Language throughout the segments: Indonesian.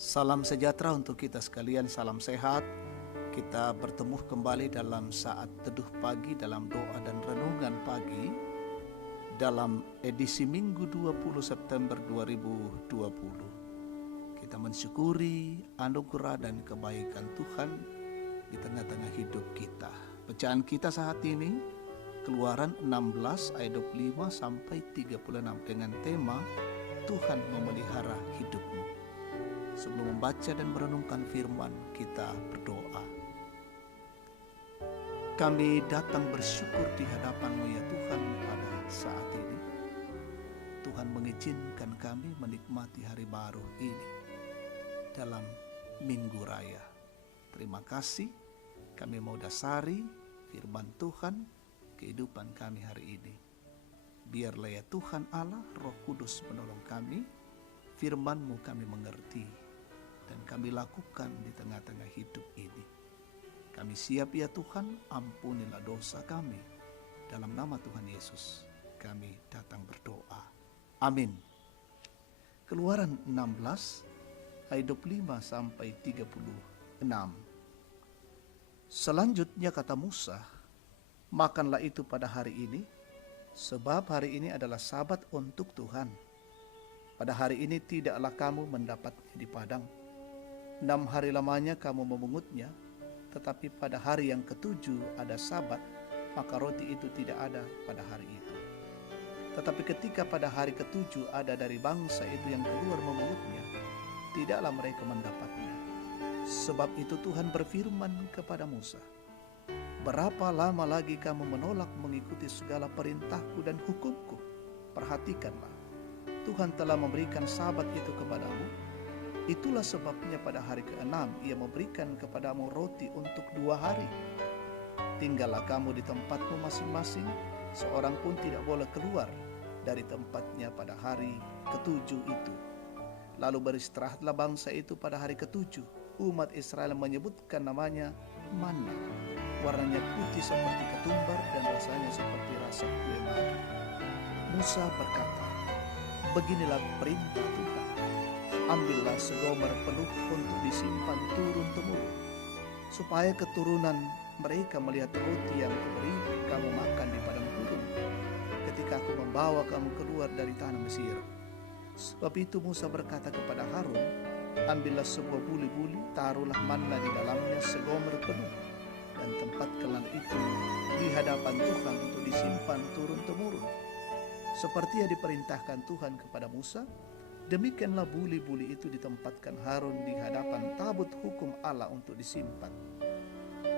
Salam sejahtera untuk kita sekalian, salam sehat. Kita bertemu kembali dalam saat teduh pagi, dalam doa dan renungan pagi, dalam edisi Minggu 20 September 2020. Kita mensyukuri anugerah dan kebaikan Tuhan di tengah-tengah hidup kita. Bacaan kita saat ini Keluaran 16 ayat 25 sampai 36 dengan tema Tuhan memelihara hidupmu. Sebelum membaca dan merenungkan firman, kita berdoa. Kami datang bersyukur di hadapan-Mu ya Tuhan pada saat ini. Tuhan mengizinkan kami menikmati hari baru ini dalam Minggu Raya. Terima kasih, kami mau dasari firman Tuhan kehidupan kami hari ini. Biarlah ya Tuhan Allah, Roh Kudus menolong kami, firman-Mu kami mengerti, dan kami lakukan di tengah-tengah hidup ini. Kami siap ya Tuhan, ampunilah dosa kami. Dalam nama Tuhan Yesus kami datang berdoa. Amin. Keluaran 16 ayat 25 sampai 36. Selanjutnya kata Musa, makanlah itu pada hari ini, sebab hari ini adalah Sabat untuk Tuhan. Pada hari ini tidaklah kamu mendapatnya di padang. 6 hari lamanya kamu memungutnya, tetapi pada hari yang ketujuh ada Sabat, maka roti itu tidak ada pada hari itu. Tetapi ketika pada hari ketujuh ada dari bangsa itu yang keluar memungutnya, tidaklah mereka mendapatnya. Sebab itu Tuhan berfirman kepada Musa, berapa lama lagi kamu menolak mengikuti segala perintahku dan hukumku? Perhatikanlah, Tuhan telah memberikan Sabat itu kepadamu. Itulah sebabnya pada hari ke-6 Ia memberikan kepadamu roti untuk 2 hari. Tinggallah kamu di tempatmu masing-masing, seorang pun tidak boleh keluar dari tempatnya pada hari ke-7 itu. Lalu beristirahatlah bangsa itu pada hari ke-7. Umat Israel menyebutkan namanya manna. Warnanya putih seperti ketumbar dan rasanya seperti rasa kue madu. Musa berkata, beginilah perintah Tuhan. Ambillah segomer penuh untuk disimpan turun-temurun, supaya keturunan mereka melihat roti yang kuberi kamu makan di padang gurun, ketika aku membawa kamu keluar dari tanah Mesir. Sebab itu Musa berkata kepada Harun, ambillah sebuah buli-buli, taruhlah manna di dalamnya segomer penuh, dan tempatkanlah itu di hadapan Tuhan untuk disimpan turun-temurun. Seperti yang diperintahkan Tuhan kepada Musa, demikianlah buli-buli itu ditempatkan Harun di hadapan tabut hukum Allah untuk disimpan.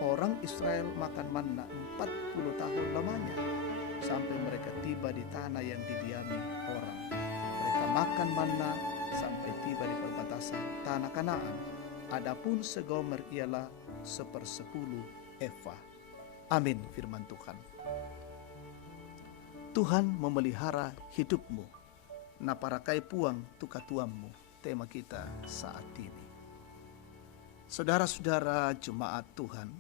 Orang Israel makan manna 40 tahun lamanya, sampai mereka tiba di tanah yang didiami orang. Mereka makan manna sampai tiba di perbatasan tanah Kanaan. Adapun segomer ialah 1/10 eva. Amin firman Tuhan. Tuhan memelihara hidupmu. Naparakai puang tukatuammu, tema kita saat ini. Saudara-saudara jemaat Tuhan,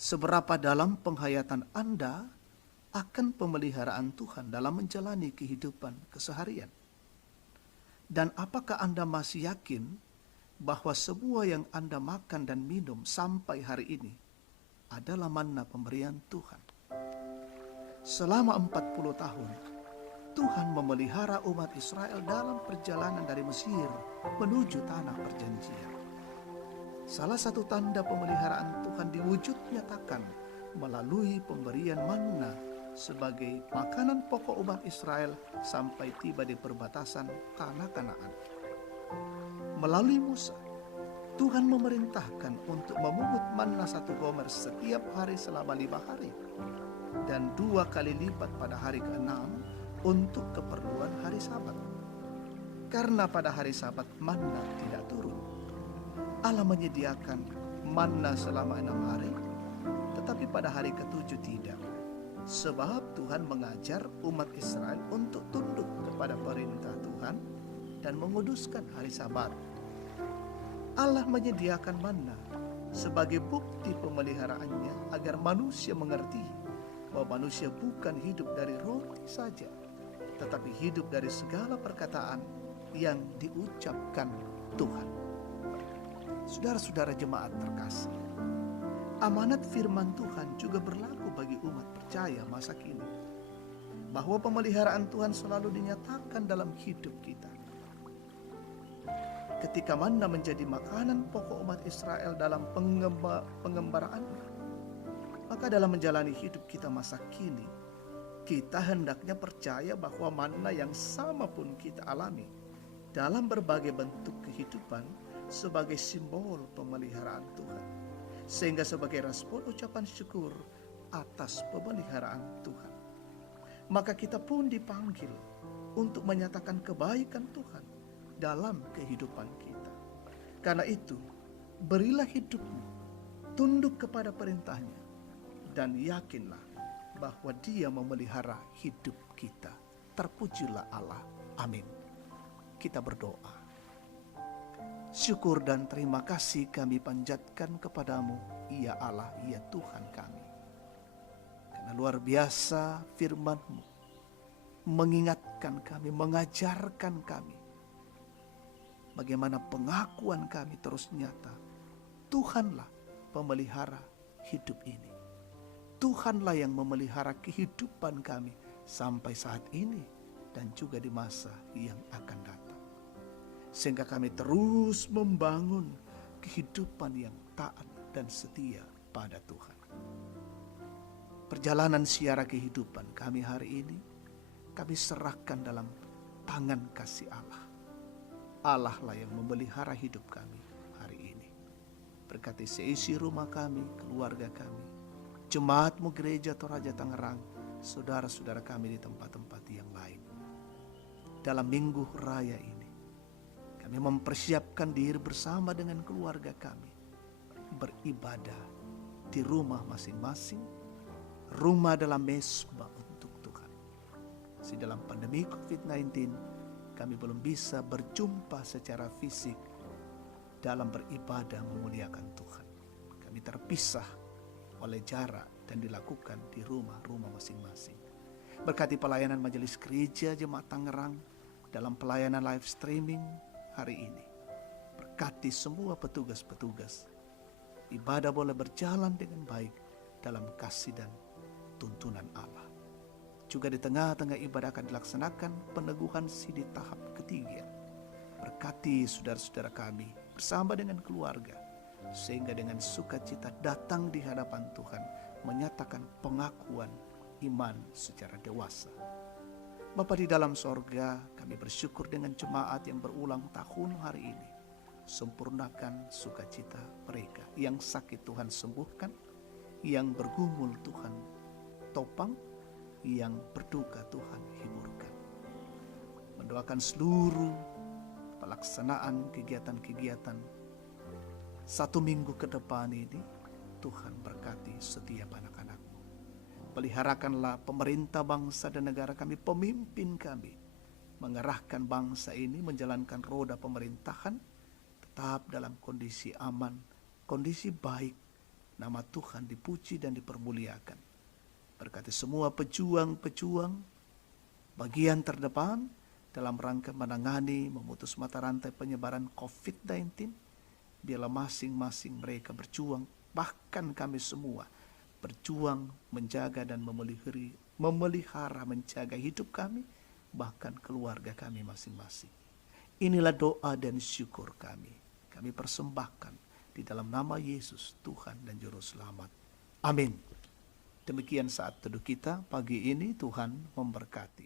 seberapa dalam penghayatan Anda akan pemeliharaan Tuhan dalam menjalani kehidupan keseharian? Dan apakah Anda masih yakin bahwa semua yang Anda makan dan minum sampai hari ini adalah manna pemberian Tuhan? Selama 40 tahun, Tuhan memelihara umat Israel dalam perjalanan dari Mesir menuju tanah perjanjian. Salah satu tanda pemeliharaan Tuhan diwujud nyatakan melalui pemberian manna sebagai makanan pokok umat Israel sampai tiba di perbatasan tanah Kanaan. Melalui Musa, Tuhan memerintahkan untuk memungut manna 1 gomer setiap hari selama 5 hari dan 2 kali lipat pada hari ke-6 untuk keperluan hari Sabat. Karena pada hari Sabat manna tidak turun, Allah menyediakan manna selama 6 hari, tetapi pada hari ke-7 tidak. Sebab Tuhan mengajar umat Israel untuk tunduk kepada perintah Tuhan dan menguduskan hari Sabat. Allah menyediakan manna sebagai bukti pemeliharaannya agar manusia mengerti bahwa manusia bukan hidup dari roti saja, tetapi hidup dari segala perkataan yang diucapkan Tuhan. Saudara-saudara jemaat terkasih, amanat firman Tuhan juga berlaku bagi umat percaya masa kini, bahwa pemeliharaan Tuhan selalu dinyatakan dalam hidup kita. Ketika manna menjadi makanan pokok umat Israel dalam pengembaraannya, maka dalam menjalani hidup kita masa kini, kita hendaknya percaya bahwa manna yang sama pun kita alami dalam berbagai bentuk kehidupan sebagai simbol pemeliharaan Tuhan. Sehingga sebagai respon ucapan syukur atas pemeliharaan Tuhan, maka kita pun dipanggil untuk menyatakan kebaikan Tuhan dalam kehidupan kita. Karena itu, berilah hidupmu tunduk kepada perintahnya dan yakinlah bahwa Dia memelihara hidup kita. Terpujilah Allah. Amin. Kita berdoa. Syukur dan terima kasih kami panjatkan kepadamu, ya Allah, ya Tuhan kami. Karena luar biasa firman-Mu mengingatkan kami, mengajarkan kami bagaimana pengakuan kami terus nyata. Tuhanlah pemelihara hidup ini. Tuhanlah yang memelihara kehidupan kami sampai saat ini dan juga di masa yang akan datang. Sehingga kami terus membangun kehidupan yang taat dan setia pada Tuhan. Perjalanan siara kehidupan kami hari ini, kami serahkan dalam tangan kasih Allah. Allah lah yang memelihara hidup kami hari ini. Berkati seisi rumah kami, keluarga kami, jemaatmu gereja Toraja Tangerang, saudara-saudara kami di tempat-tempat yang lain. Dalam minggu raya ini, kami mempersiapkan diri bersama dengan keluarga kami beribadah di rumah masing-masing, rumah dalam mesbah untuk Tuhan. Di dalam pandemi COVID-19, kami belum bisa berjumpa secara fisik dalam beribadah memuliakan Tuhan. Kami terpisah oleh jarak dan dilakukan di rumah-rumah masing-masing. Berkati pelayanan majelis gereja Jemaat Tangerang dalam pelayanan live streaming hari ini. Berkati semua petugas-petugas. Ibadah boleh berjalan dengan baik dalam kasih dan tuntunan Allah. Juga di tengah-tengah ibadah akan dilaksanakan peneguhan sidi tahap ketiga. Berkati saudara-saudara kami bersama dengan keluarga, sehingga dengan sukacita datang di hadapan Tuhan, menyatakan pengakuan iman secara dewasa. Bapa di dalam sorga, kami bersyukur dengan jemaat yang berulang tahun hari ini. Sempurnakan sukacita mereka. Yang sakit Tuhan sembuhkan, yang bergumul Tuhan topang, yang berduka Tuhan hiburkan. Mendoakan seluruh pelaksanaan kegiatan-kegiatan 1 minggu ke depan ini, Tuhan berkati setiap anak-anak-Mu. Peliharakanlah pemerintah bangsa dan negara kami, pemimpin kami, mengerahkan bangsa ini menjalankan roda pemerintahan tetap dalam kondisi aman, kondisi baik. Nama Tuhan dipuji dan dipermuliakan. Berkati semua pejuang-pejuang bagian terdepan dalam rangka menangani, memutus mata rantai penyebaran COVID-19. Biarlah masing-masing mereka berjuang, bahkan kami semua berjuang menjaga dan memelihara, menjaga hidup kami, bahkan keluarga kami masing-masing. Inilah doa dan syukur kami. Kami persembahkan di dalam nama Yesus, Tuhan dan Juru Selamat. Amin. Demikian saat teduh kita pagi ini, Tuhan memberkati.